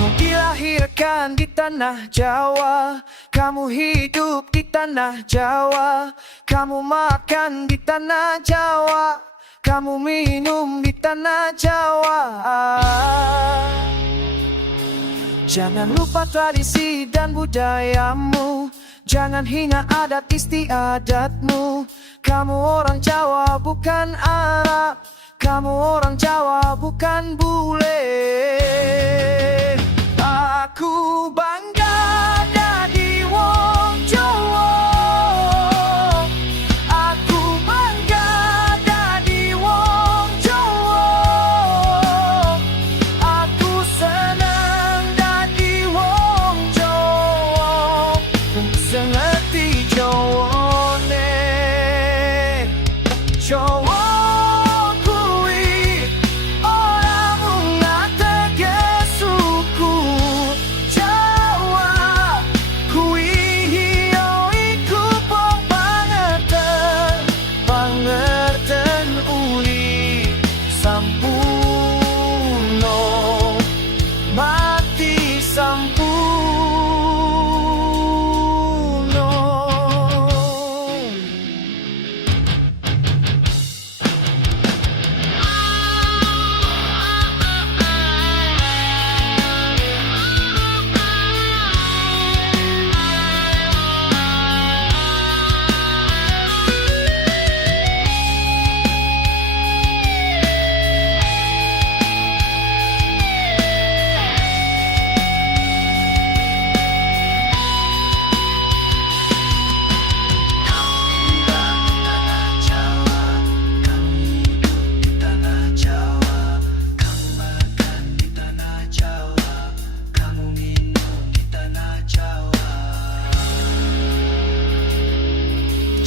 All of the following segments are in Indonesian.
Kamu dilahirkan di tanah Jawa, kamu hidup di tanah Jawa, kamu makan di tanah Jawa, kamu minum di tanah Jawa. Jangan lupa tradisi dan budayamu, jangan hina adat istiadatmu. Kamu orang Jawa bukan Arab, kamu orang Jawa bukan bule. Aku bangga jadi wong Jawa, aku bangga jadi wong Jawa, aku senang jadi wong Jawa, sengerti Jawa ne Jawa.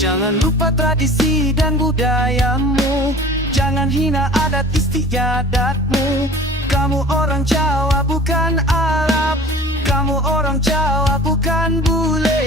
Jangan lupa tradisi dan budayamu, jangan hina adat istiadatmu. Kamu orang Jawa bukan Arab, kamu orang Jawa bukan bule.